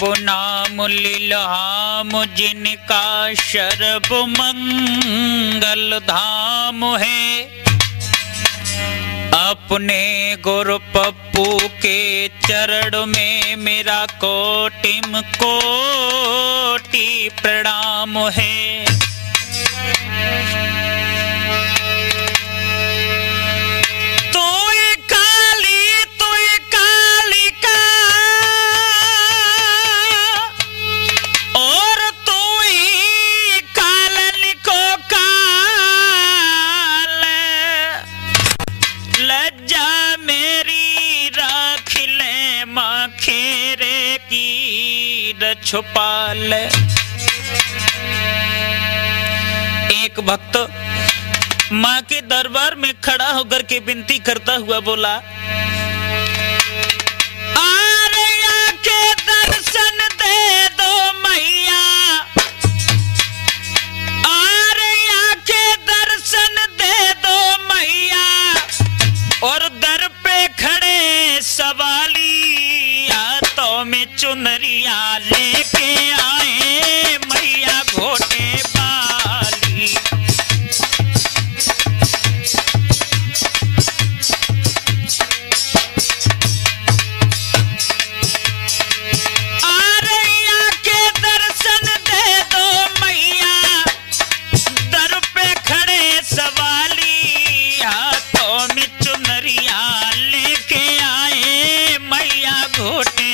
वो नाम लील्हाम जिनका शरब मंगल धाम है। अपने गुरु पप्पू के चरण में मेरा कोटिम कोटि प्रणाम है। छुपा ले। एक भक्त मां के दरबार में खड़ा होकर के विनती करता हुआ बोला, आर्या के दर्शन दे दो मैया, आर्या के दर्शन दे दो मैया, और दर पे खड़े सवाली तो में चुनरिया लेके आए मैया घोटे बाली। आर्या के दर्शन दे दो मैया, दर पे खड़े सवाली हाथों में चुनरिया लेके आए मैया घोटे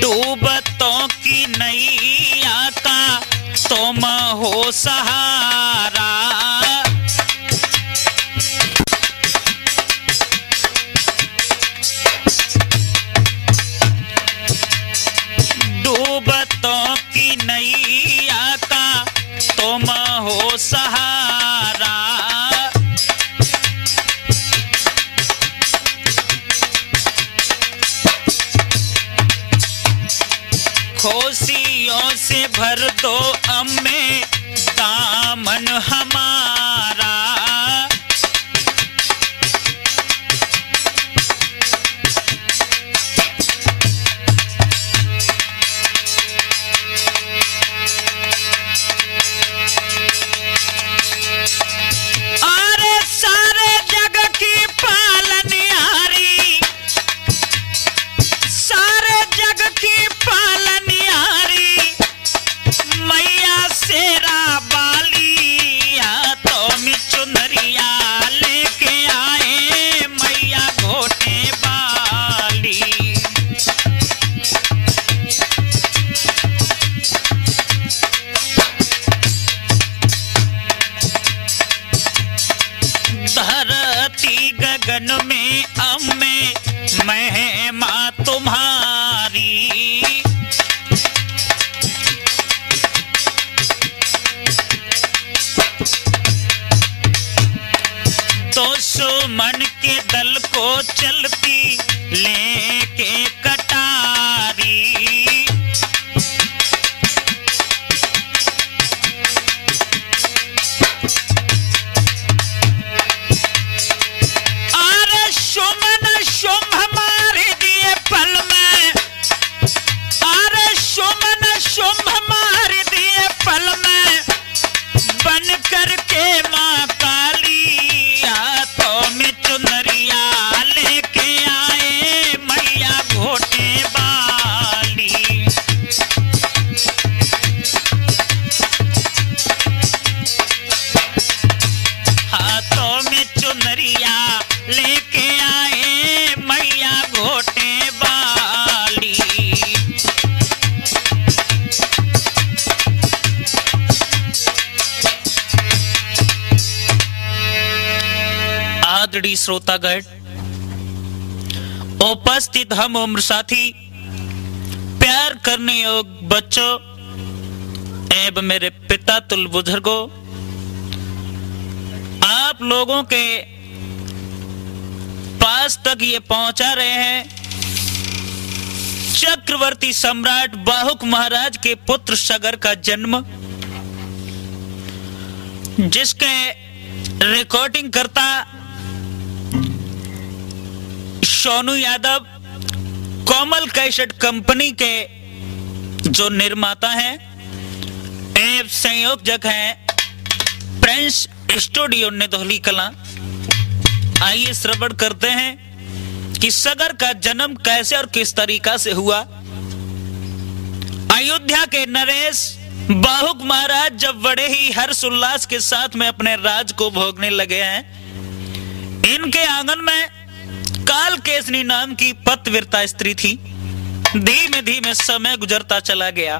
डूबतों की नैया का तुम हो सहारा, डूबतों की नैया का तुम हो सहारा। खुशियों से भर दो अम्मे दामन हमारा, अरे सारे जग की पालनिहारी, सारे जग की पालनिहारी मैया शेरा बाली हाथों में चुनरिया लेके आए मैया घोटे बाली। धरती गगन में अम्मे महिमा तुम्हारी, दुश्मन के दल को चलती लेके कटारी, अरे सुमन शुंभ मार दिए पल में, अरे सुमन शुंभ मार दिए पल में, बन करके मां काली हाथों में चुनरिया लेके आए मैया घोटे बाली। हाथों में चुनरिया लेके आए मैया घोटे बाली। आदरणीय श्रोतागण, उपस्थित हम उम्र साथी, प्यार करने योग्य बच्चों एवं मेरे पिता तुल बुजुर्गों, आप लोगों के पास तक ये पहुंचा रहे हैं चक्रवर्ती सम्राट बाहुक महाराज के पुत्र सगर का जन्म, जिसके रिकॉर्डिंग करता सोनू यादव, कोमल कैसेट कंपनी के जो निर्माता हैं एवं संयोजक हैं प्रिंस स्टूडियो निधोली कला। आइए श्रवण करते हैं कि सगर का जन्म कैसे और किस तरीका से हुआ। अयोध्या के नरेश बाहुक महाराज जब बड़े ही हर्ष उल्लास के साथ में अपने राज को भोगने लगे हैं, इनके आंगन में काल केसनी नाम की पतिव्रता स्त्री थी। धीमे धीमे समय गुजरता चला गया।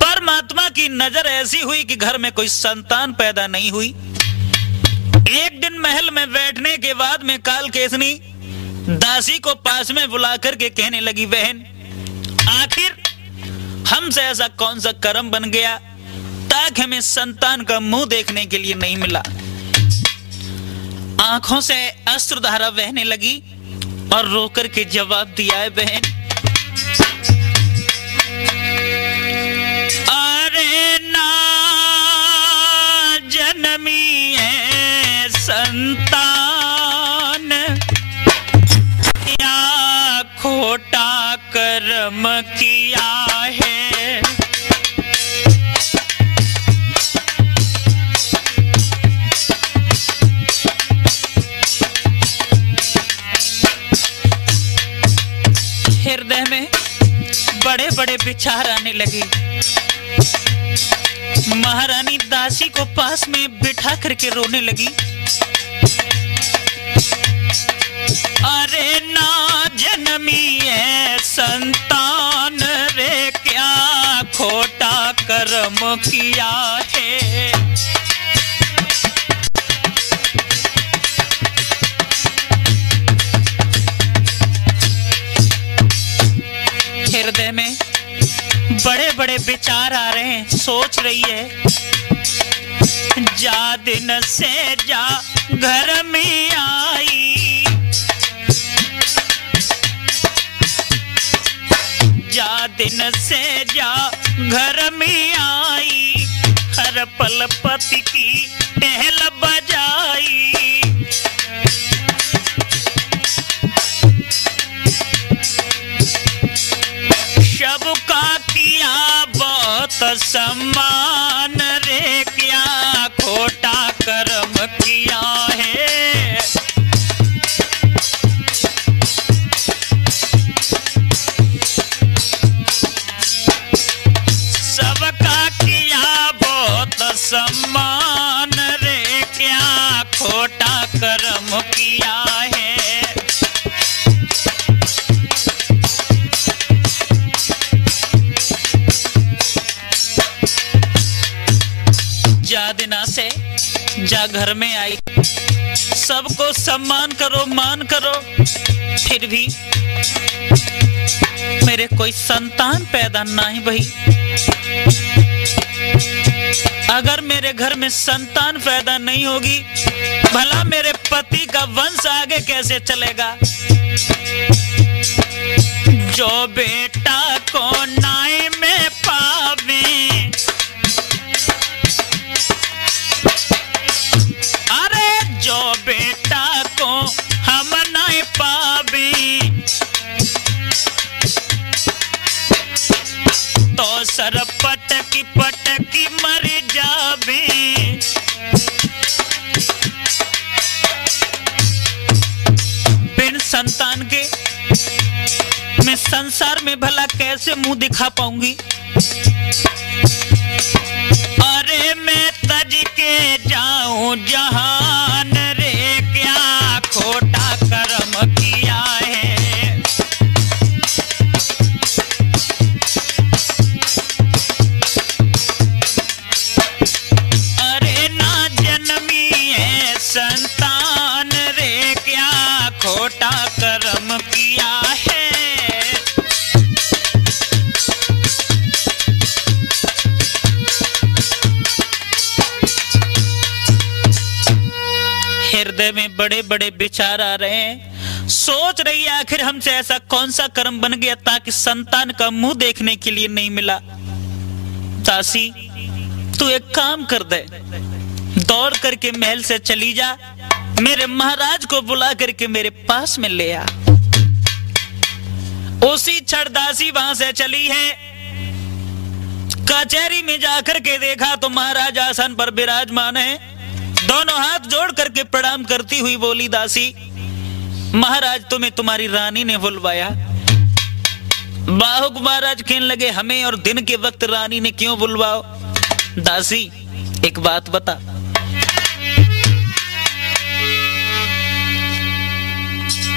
परमात्मा की नजर ऐसी हुई कि घर में कोई संतान पैदा नहीं हुई। एक दिन महल में बैठने के बाद में काल केसनी दासी को पास में बुला करके कहने लगी, बहन आखिर हमसे ऐसा कौन सा कर्म बन गया ताकि हमें संतान का मुंह देखने के लिए नहीं मिला। आंखों से अश्रुधारा बहने लगी और रोकर के जवाब दिया है, बहन अरे ना जन्मी है संतान, या खोटा कर्म किया है। हृदय में बड़े बड़े विचार आने लगे। महारानी दासी को पास में बिठा करके रोने लगी। अरे ना जन्मी है संतान रे, क्या खोटा कर्म किया है। हृदय में बड़े बड़े विचार आ रहे हैं। सोच रही है, जा दिन से जा घर में आई, जा दिन से जा घर में आई, हर पल पति की टहल बजाई। सबका किया बहुत सम्मान रे, क्या खोटा कर्म किया है। सबका किया बहुत सम्मान रे, क्या खोटा कर्म किया है। जा दिना से जा घर में आई, सबको सम्मान करो मान करो, फिर भी मेरे कोई संतान पैदा नहीं भई। अगर मेरे घर में संतान पैदा नहीं होगी, भला मेरे पति का वंश आगे कैसे चलेगा। जो बेटा को नाई में पावे, जो बेटा को हम नहीं पावे, तो सर पटकी पटकी मर जावे। बिन संतान के मैं संसार में भला कैसे मुंह दिखा पाऊंगी। अरे मैं तज के जाऊं जहान रे, क्या खोटा कर्म किया है। अरे ना जन्मी है संतान रे, क्या खोटा कर्म किया है। हृदय में बड़े बड़े विचार आ रहे हैं। सोच रही है आखिर हमसे ऐसा कौन सा कर्म बन गया ताकि संतान का मुंह देखने के लिए नहीं मिला। दासी तू एक काम कर दे, दौड़ करके महल से चली जा, मेरे महाराज को बुला करके मेरे पास में ले आ। उसी क्षण दासी वहां से चली है। कचहरी में जाकर के देखा तो महाराज आसन पर विराजमान है। दोनों हाथ जोड़ करके प्रणाम करती हुई बोली, दासी महाराज तुम्हें तुम्हारी रानी ने बुलवाया। बाहुक महाराज कहने लगे, हमें और दिन के वक्त रानी ने क्यों बुलवाओ? दासी एक बात बता,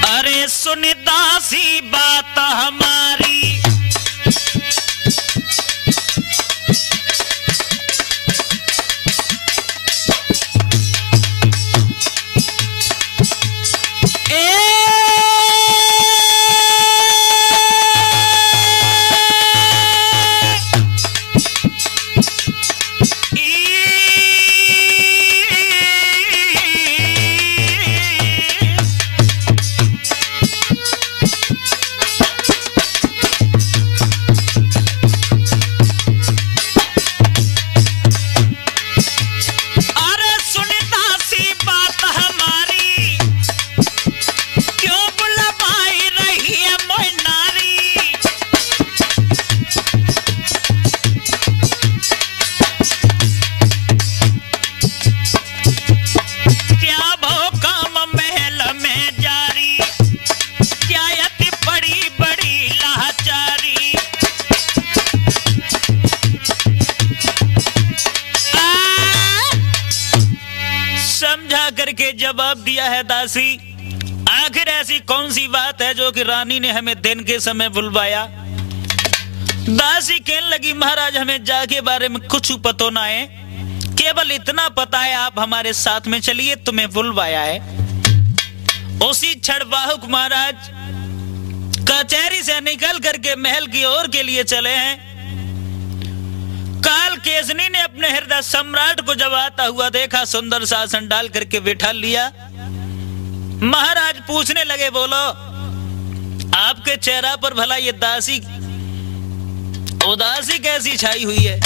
अरे सुन दासी बात हमारी, करके जवाब दिया है दासी, आखिर ऐसी कौन सी बात है जो कि रानी ने हमें दिन के समय बुलवाया? दासी कहने लगी, महाराज हमें जा के बारे में कुछ पता ना है, केवल इतना पता है आप हमारे साथ में चलिए, तुम्हें बुलवाया है। उसी क्षण बाहुक महाराज कचहरी से निकल करके महल की ओर के लिए चले हैं। काल केसनी ने अपने हृदय सम्राट को जब आता हुआ देखा, सुंदर सा आसन डाल करके बिठा लिया। महाराज पूछने लगे, बोलो आपके चेहरा पर भला ये दासी उदासी कैसी छाई हुई है?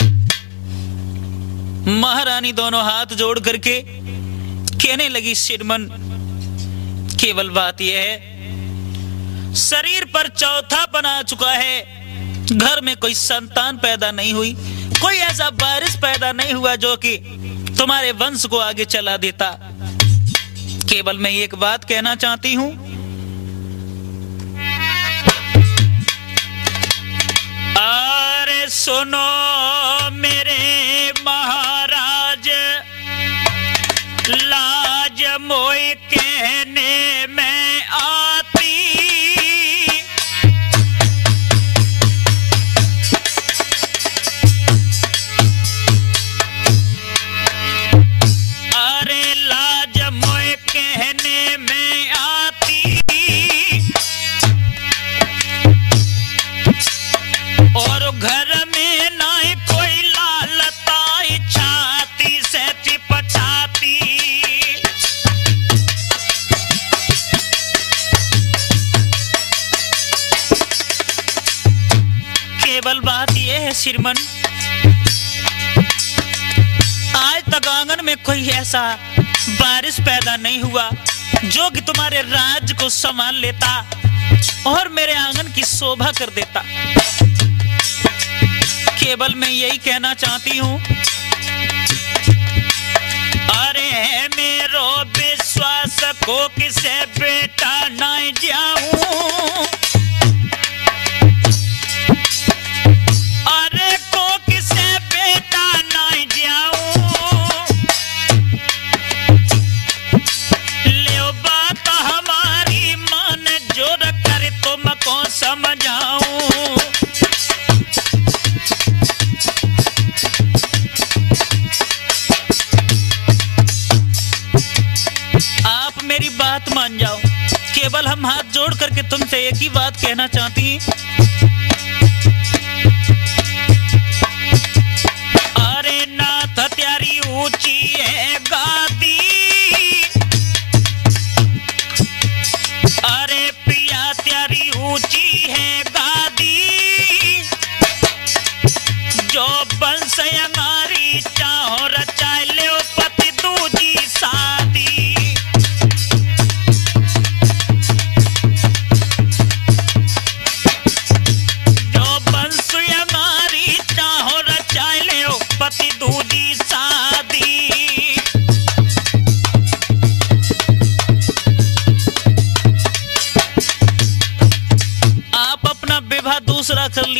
महारानी दोनों हाथ जोड़ करके कहने लगी, श्रीमन केवल बात यह है, शरीर पर चौथापन आ चुका है, घर में कोई संतान पैदा नहीं हुई, कोई ऐसा वारिस पैदा नहीं हुआ जो कि तुम्हारे वंश को आगे चला देता। केवल मैं एक बात कहना चाहती हूं, अरे सुनो मेरे महाराज, लाज मोए कहने में आती, अरे लाज मोए कहने में आती, और घर में ना कोई लालता छाती से चिपटाती। केवल बात यह है श्रीमन, आज तक आंगन में कोई ऐसा वारिस पैदा नहीं हुआ जो कि तुम्हारे राज को संभाल लेता और मेरे आंगन की शोभा कर देता। केवल मैं यही कहना चाहती हूं, अरे मेरो विश्वास को किसे बेटा नहीं जाऊं, अरे को किसे बेटा नहीं जाऊं, ले बात हमारी मन जोर कर तुमको समझाऊं। आप मेरी बात मान जाओ, केवल हम हाथ जोड़ करके तुमसे एक ही बात कहना चाहती हैं, अरे नाथ त्यारी ऊंची है गादी, अरे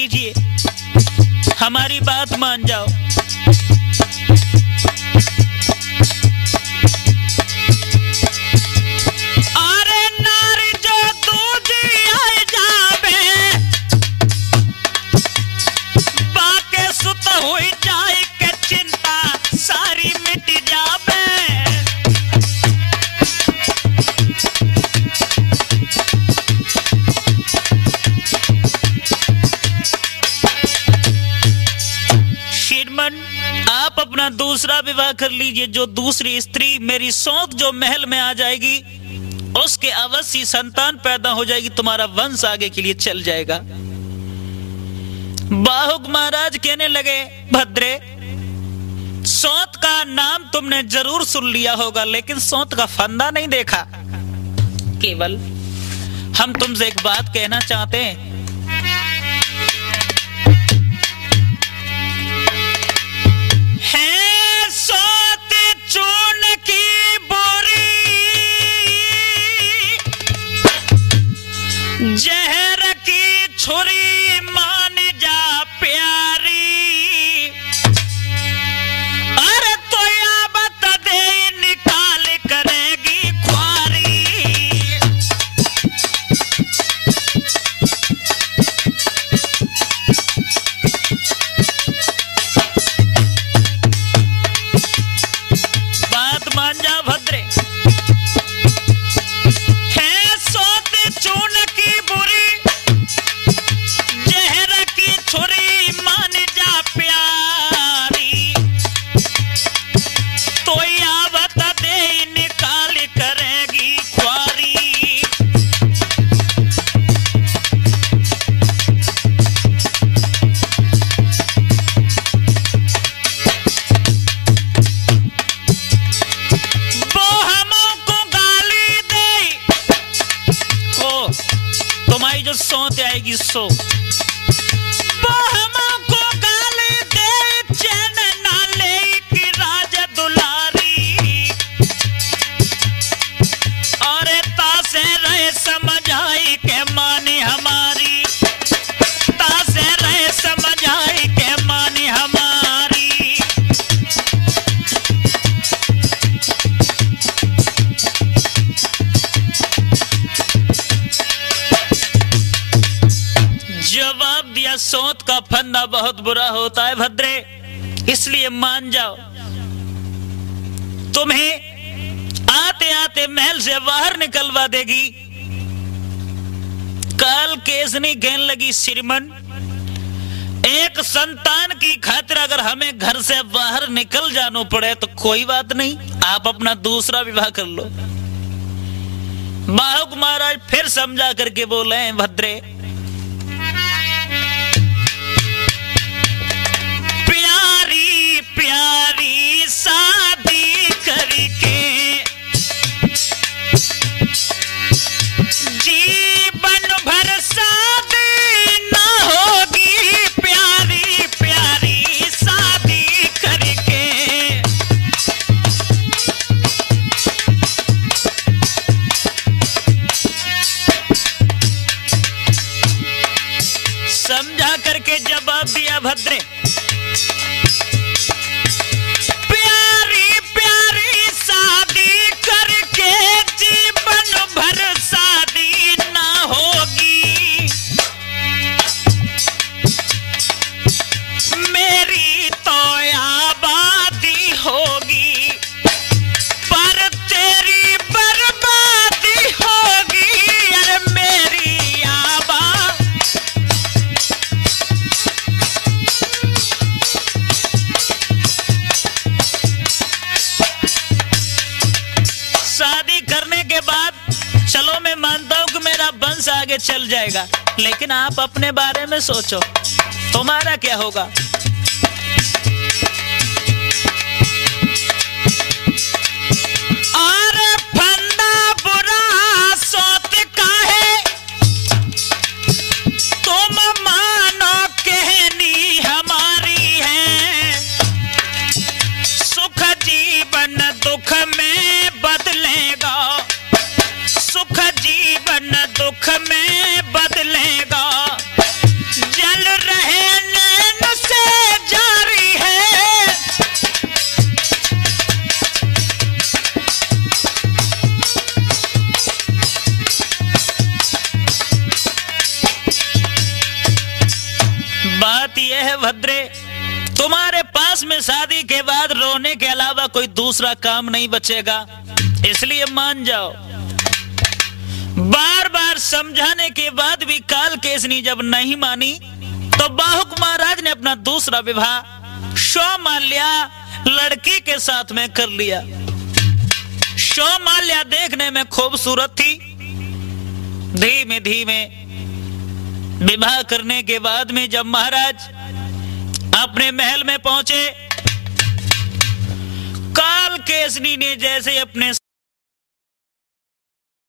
लीजिए, हमारी बात मान जाओ। अरे नारी जो दूजी आए जावे, बाके सुत हुई जाए के चिंता सारी मिट जावे। श्रीमान, आप अपना दूसरा विवाह कर लीजिए। जो दूसरी स्त्री मेरी सौत जो महल में आ जाएगी, उसके अवश्य संतान पैदा हो जाएगी, तुम्हारा वंश आगे के लिए चल जाएगा। बाहुक महाराज कहने लगे, भद्रे, सौत का नाम तुमने जरूर सुन लिया होगा, लेकिन सौत का फंदा नहीं देखा। केवल हम तुमसे एक बात कहना चाहते हैं। है सौत चून की बोरी, जहर की छुरी मान जा प्यारी। अरे तो या बता दे निकाल करेगी ख्वारी। बात मान जा भद्रे, है सौत चून की बुरी, जहर की छुरी मान जा प्यारी। तो या बता दे निकाल करेगी ख्वारी। वो हमको गाली दे, ओ तुम्हारी जो सौत आएगी सो, वो हमको गाली दे, चैन ना ले कि राज दुलारी। और तासे रहे समझाई के मानी हमारी, तासे रहे समझाई के मानी हमारी। जवाब दिया, सौत का फंदा बहुत बुरा होता है भद्रे, इसलिए मान जाओ। तुम्हें आते आते महल से बाहर निकलवा देगी। काल केसनी कहने लगी, श्रीमन, एक संतान की खातिर अगर हमें घर से बाहर निकल जाना पड़े तो कोई बात नहीं, आप अपना दूसरा विवाह कर लो। बाहुक महाराज फिर समझा करके बोले, भद्रे, प्यारी प्यारी शादी करके जीवन भर शादी ना होगी। प्यारी प्यारी शादी करके समझा करके जवाब दिया भद्रे, प्यारी प्यारी शादी करके जीवन भर शादी ना होगी। मेरी तो आबादी होगी, पर तेरी बर्बादी होगी। अरे मेरी आबादी, शादी करने के बाद चलो मैं मानता हूं कि मेरा वंश आगे चल जाएगा, लेकिन आप अपने बारे में सोचो, तुम्हारा क्या होगा। अरे फंदा बुरा सौत का है, तुम मानो कहनी हमारी है। सुख जीवन दुख में बदलेगा, सुख जीवन दुख में बदलेगा। जल रहे भद्रे, तुम्हारे पास में शादी के बाद रोने के अलावा कोई दूसरा काम नहीं बचेगा, इसलिए मान जाओ। बार बार समझाने के बाद भी कालकेसनी जब नहीं मानी तो बाहुक महाराज ने अपना दूसरा विवाह शौमाल्या लड़की के साथ में कर लिया। शौमाल्या देखने में खूबसूरत थी। धीमे धीमे विवाह करने के बाद में जब महाराज अपने महल में पहुंचे, कालकेसनी ने जैसे अपने